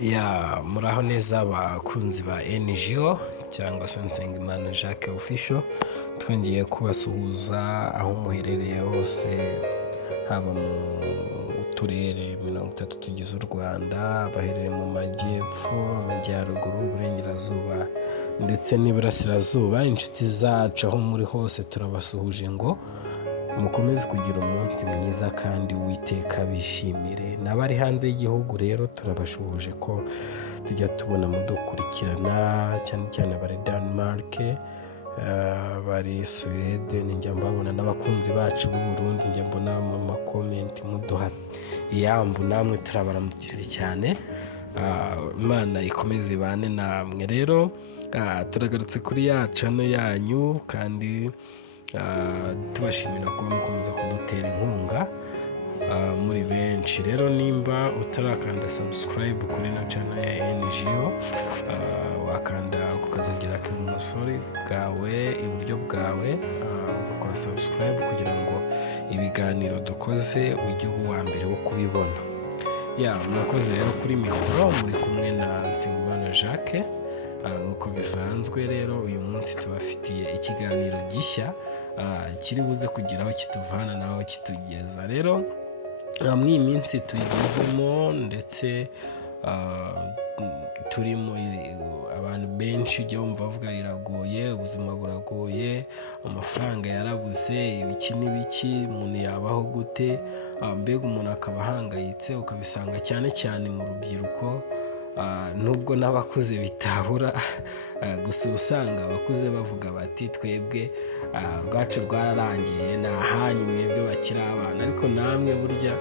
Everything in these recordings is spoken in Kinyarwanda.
Muraho neza abakunzi ba NGO cyangwa se Nsengimana Jacques Official, twongeye kubasuhuza aho muherereye hose, haba mu turere 30 tugize u Rwanda, abaherereye mu majyepfo, amajyaruguru, uburengerazuba ndetse n'iburasirazuba. Inshuti zacu aho muri hose turabasuhuje ngo mukomeze kugira umunsi mwiza kandi Uwiteka bishimire. N'abari hanze y'igihugu rero turabashuhuje ko tujya tubona mudukurikirana, cyane cyane abari Denmark, bari Sweden, njya mbabona n'abakunzi bacu b'u Burundi, njya mbona mu makomenti muduha iyambu, namwe turabaramukije cyane. Imana ikomeze ibane namwe. Rero turagarutse kuri ya channel yanyu kandi tubashimira kuba mukomeza kudutera inkunga muri benshi. Rero nimba utarakanda subscribe kuri na channel ya NGO, wakanda ukazogera ku musore bwawe iburyo bwawe, ugakora subscribe kugira ngo ibiganiro dukoze ujye uwa mbere wo kubibona. Murakoze rero kuri mikoro muri kumwe na Nsengimana Jacques. Uko bisanzwe rero uyu munsi tubafitiye ikiganiro gishya kiri buze kugira aho kituvana naho kitugeza. Rero muri iyi minsi tuyigezemo ndetse turimo abantu benshi ujya wumva bavuga iragoye, ubuzima buragoye, amafaranga yarabuze, ibiki n'ibiki, umuntu yabaho gute, mbega umuntu akaba ahangayitse. Ukabisanga cyane cyane mu rubyiruko, nubwo n'abakuze bitabura, gusa usanga abakuze bavuga bati twebwe rwacu rwararangiye, ni ahanyu mwebwe bakiri abana. Ariko namwe burya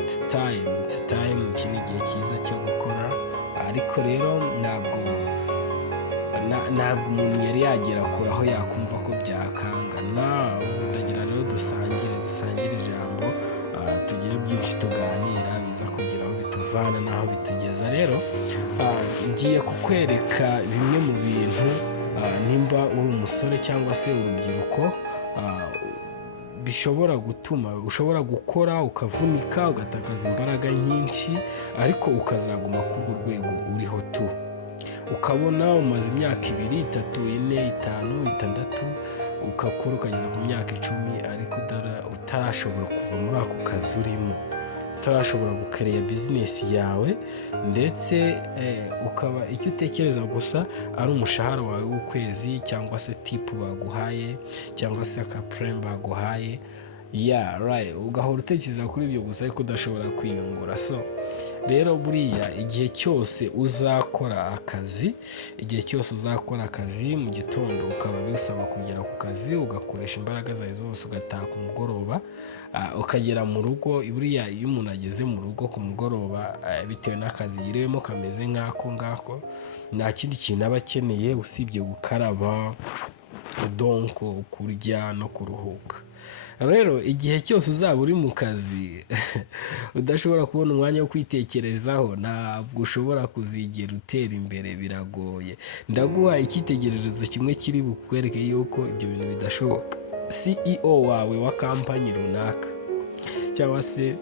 it's time, iki ni igihe cyiza cyo gukora. Ariko rero ntabwo umuntu yari yagera kure aho yakumva ko byakanga. Ndagira rero dusangire ijambo, tugire byinshi tuganira biza kugira aho bituvana n'aho bitugeza. Rero ngiye kukwereka bimwe mu bintu, nimba uri umusore cyangwa se urubyiruko, bishobora gutuma ushobora gukora ukavunika ugatakaza imbaraga nyinshi, ariko ukazaguma kuri urwo rwego uriho tu. Ukabona umaze imyaka 2, 3, 4, 5, 6, ukakora ukageza ku myaka 10, ariko utarashobora kuva muri ako kazi urimo, utarashobora gukereya bizinesi yawe, ndetse ukaba icyo utekereza gusa ari umushahara wawe w'ukwezi, cyangwa se tipu baguhaye, cyangwa se akaprem baguhaye. Ugahora utekereza kuri ibyo gusa ariko udashobora kwiyungura. Rero buriya igihe cyose uzakora akazi mu gitondo, ukaba bisaba kugera ku kazi ugakoresha imbaraga zawe zose, ugataha ku mugoroba ukagera mu rugo. Buriya iyo umuntu ageze mu rugo ku mugoroba, bitewe n'akazi yiriwemo kameze nk'ako ngako, nta kindi kintu aba akeneye usibye gukaraba, kurya no kuruhuka. Rero igihe cyose uzaba uri mu kazi udashobora kubona umwanya wo kwitekerezaho, ntabwo ushobora kuzigera utera imbere, biragoye. Ndaguha icyitegererezo kimwe kiri bukwereke yuko ibyo bintu bidashoboka. CEO wawe wa kampani runaka, cyangwa se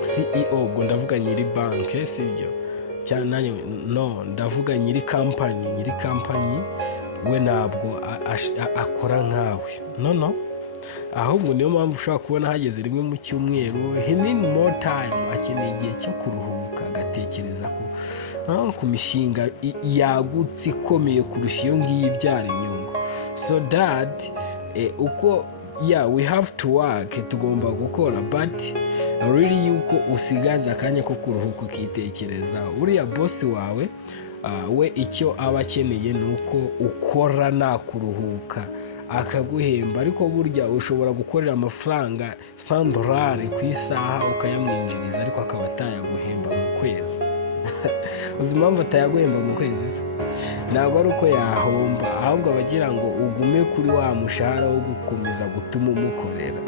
CEO, ubwo ndavuga nyiri banke, sibyo? Ndavuga nyiri kampani, we ntabwo akora nkawe. Ahubwo niyo mpamvu ushobora kubona hageze rimwe mu cyumweru, he need more time, akeneye igihe cyo kuruhuka, agatekereza ku mishinga yagutse ikomeye kurusha iyo ngiyo ibyara inyungu. So that we have to work, tugomba gukora, but really yuko usigaza akanya ko kuruhuka ukitekerezaho. Uriya boss wawe, we icyo aba akeneye ni uko ukora nta kuruhuka, akaguhemba. Ariko burya ushobora gukorera amafaranga $100 ku isaha ukayamwinjiriza, ariko akaba atayaguhemba mu kwezi. Uzi impamvu atayaguhemba mu kwezi se? Ntabwo ari uko yahomba, ahubwo abagira ngo ugume kuri wa mushahara wo gukomeza gutuma umukorera.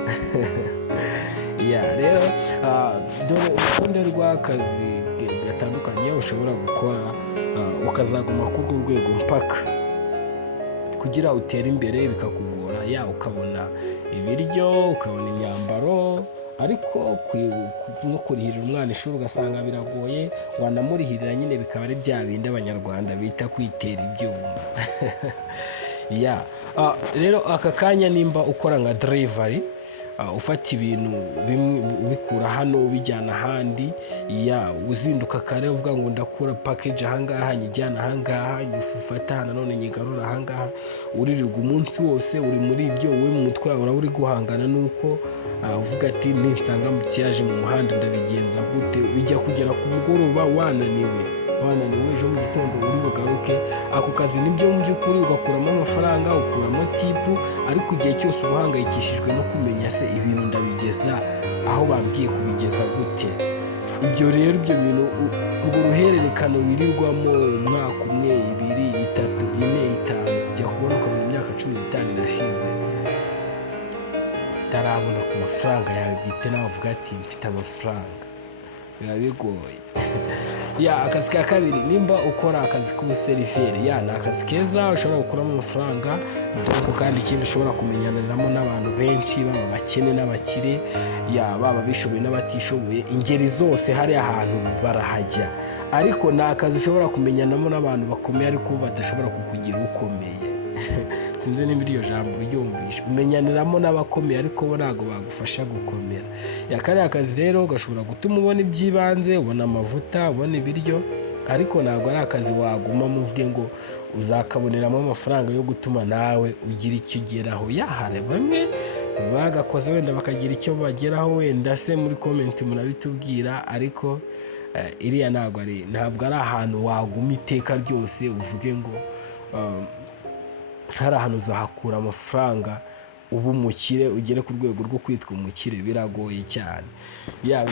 Rero dore urutonde rw'akazi gatandukanye ushobora gukora, ukazaguma kuri urwo rwego mpaka kugira utere imbere bikakugora. Ukabona ibiryo, ukabona imyambaro, ariko nko kurihirira umwana ishuri ugasanga biragoye, wanamurihirira nyine bikaba ari bya bindi abanyarwanda bita kwitera ibyuma. Rero aka kanya nimba ukora nka delivery, ufata ibintu bimwe ubikura hano ubijyana ahandi, uzinduka kare uvuga ngo ndakura package ahangaha nyijyana ahangaha, nyifata nanone nyigarura ahangaha, uririrwa umunsi wose uri muri ibyo, wowe mu mutwe wawe uri guhangana nuko uvuga ati ninsanga yaje mu muhanda ndabigenza gute, bijya kugera ku mugoroba wananiwe ejo mu gitondo uri bugaruke. Ako kazi nibyo mu by'ukuri ugakuramo amafaranga, ukuramo tipu, ariko igihe cyose uba uhangayikishijwe no kumenya se ibintu ndabigeza aho bambwiye kubigeza gute. Ibyo rero ibyo bintu urwo ruhererekano wirirwamo umwaka umwe, 2, 3, 4, 5, ujya kubona ukabona imyaka 15 irashize utarabona ku mafaranga yawe bwite, nawe uvuga ati mfite amafaranga, biba bigoye. Akazi ka kabiri, nimba ukora akazi k'ubuseriveri, ni akazi keza ushobora gukuramo amafaranga, kandi ikindi ushobora kumenyaniramo n'abantu benshi, baba abakene n'abakire, baba bishoboye n'abatishoboye, ingeri zose hari ahantu barahajya. Ariko ni akazi ushobora kumenyanamo n'abantu bakomeye ariko badashobora kukugira ukomeye. Sinzi niba iryo jambo ryumvisha, umenyaniramo n'abakomeye ariko bo ntabwo bagufasha gukomera. Kariya akazi rero gashobora gutuma ubona iby'ibanze, ubona amavuta, ubona ibiryo, ariko ntabwo ari akazi waguma muvuge ngo uzakaboneramo amafaranga yo gutuma nawe ugira icyo ugeraho. Hari bamwe bagakoze wenda bakagira icyo bageraho, wenda se muri comment murabitubwira, ariko iriya ntabwo ari ahantu waguma iteka ryose uvuge ngo hari ahantu uzahakura amafaranga uba umukire ugere ku rwego rwo kwitwa umukire. Biragoye cyane.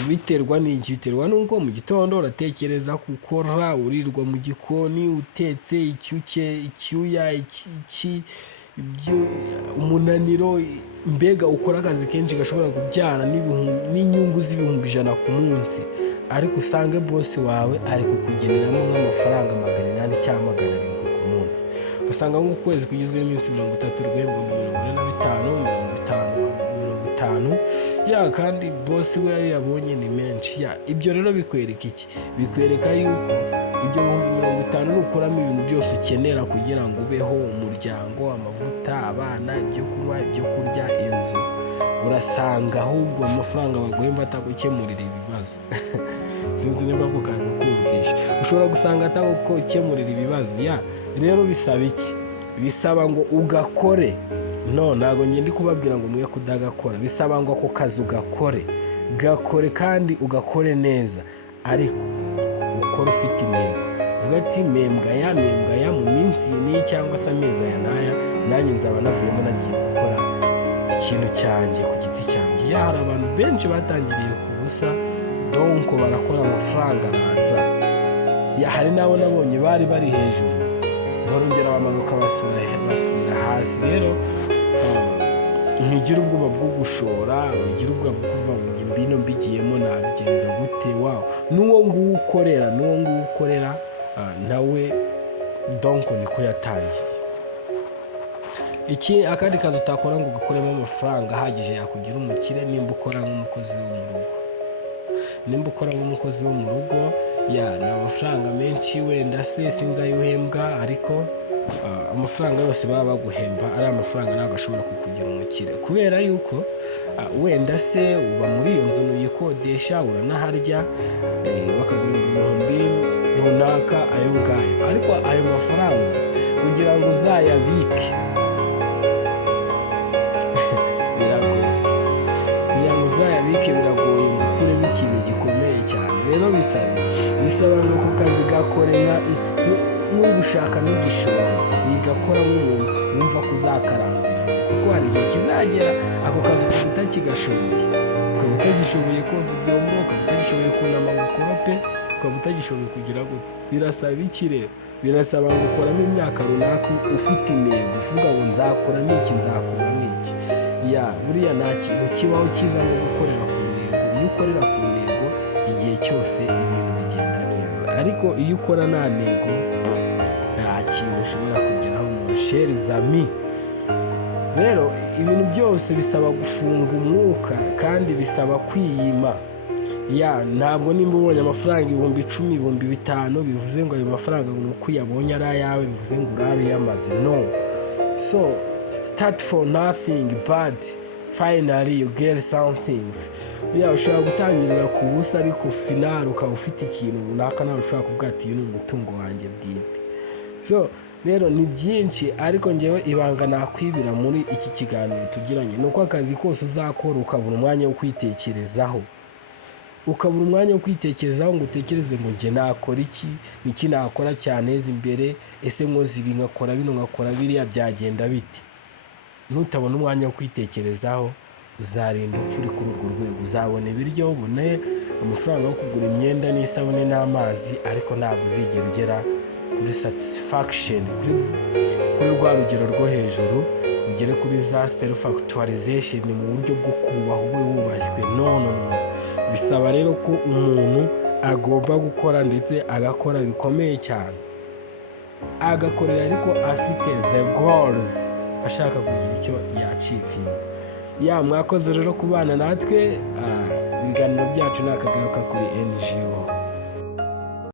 Biterwa n'iki? Biterwa n'uko mu gitondo uratekereza gukora, urirwa mu gikoni utetse, icyuya, umunaniro, mbega ukora akazi kenshi gashobora kubyara n'inyungu z'ibihumbi 100 ku munsi, ariko usange bosi wawe ari kukugeneramo nk'amafaranga 800 cyangwa 700 ku munsi. Ugasanga nko kwezi kugizwe n'iminsi 30, urwembo 45, kandi bosi we yabonye ni menshi. Ibyo rero bikwereka iki? Bikwereka yuko ibyo 50 nukuramo ibintu byose ukenera kugira ngo ubeho, umuryango, amavuta, abana, ibyo kunywa, ibyo kurya, inzu, urasanga ahubwo amafaranga baguhemba atagukemurira ibibazo. Sinzi niba kukantu kumvisha, ushobora gusanga atagukemurira ibibazo. Rero bisaba iki? Bisaba ngo ugakore. Ntabwo ngende kubabwira ngo mwe kudagakora, bisaba ngo ako kazi gakore kandi ugakore neza, ariko ukora ufite intego. Vuga ati membwa mu minsi ni cyangwa se amezi aya n'aya, nanjye nzaba navuyemo nagiye gukora ikintu cyanjye ku giti cyanjye. Hari abantu benshi batangiriye ku busa, barakora amafaranga araza. Hari n'abo nabonye bari hejuru, barongera bamanuka basubira hasi. Rero ntigira ubwoba bwo gushora, ntigira ubwoba bwo kumva ngo mbino mbigiyemo nabigenza gute. N'uwo nguwo ukorera nawe niko yatangiye. Akandi kazi utakora ngo ugakuremo amafaranga ahagije yakugira umukire, nimba ukora nk'umukozi wo mu rugo. Ni amafaranga menshi, wenda se sinzi ayo uhembwa, ariko amafaranga yose baba baguhemba ari amafaranga ntabwo ashobora kukugira umukire, kubera yuko wenda se uba muri iyo nzu uyikodesha, uranaharya, bakaguhemba ibihumbi runaka ayo ngayo, ariko ayo mafaranga kugira ngo uzayabike biragoye ngo ukuremo ikintu gikomeye cyane. Rero bisaba ngo ako kazi gakore nk'uri gushakamo igishoro, bigakora nk'umuntu wumva ko uzakarambira, kuko hari igihe kizagera ako kazi ukaba utakigashoboye, ukaba utagishoboye koza ibyombo, ukaba utagishoboye kunama ngo ukorope, ukaba utagishoboye kugira gute. Birasaba iki rero? Birasaba ngo ukoramo imyaka runaka ufite intego, uvuga ngo nzakuramo iki. Buriya nta kintu kibaho cyiza no gukorera ku ntego. Iyo ukorera ku ntego igihe cyose ibintu bigenda neza, ariko iyo ukora nta ntego nta kintu ushobora kugeraho. Mon cher ami, rero ibintu byose bisaba gufunga umwuka kandi bisaba kwiyima. Ntabwo nimba ubonye amafaranga 10,000, 5,000 bivuze ngo ayo mafaranga nuko uyabonye ari ayawe bivuze ngo urare yamaze. No. So start for nothing but finally you get some things. Ushobora gutangirira ku busa ariko final ukaba ufite ikintu runaka nawe ushobora kuvuga ati uyu ni umutungo wanjye bwite. So rero ni byinshi, ariko ngewe ibanga nakwibira muri iki kiganiro tugiranye ni uko akazi kose uzakora ukabura umwanya wo kwitekerezaho. Ngo utekereze ngo njye nakora iki nakora cyaneza imbere, ese nkoze ibi ngakora bino ngakora biriya byagenda bite. Nutabona umwanya wo kwitekerezaho uzarinda upfa uri kuri urwo rwego. Uzabona ibiryo, ubone amafaranga yo kugura imyenda n'isabune n'amazi, ariko ntabwo uzigera ugera kuri satisfaction, kuri rwa rugero rwo hejuru, ugere kuri za self actualization mu buryo bwo kubaha ube wubashywe. No. Bisaba rero ko umuntu agomba gukora ndetse agakora bikomeye cyane, agakorera ariko afite the goals, ashaka kugira icyo yacivinga. Mwakoze rero kubana natwe. Ibiganiro byacu nakagaruka kuri NGO.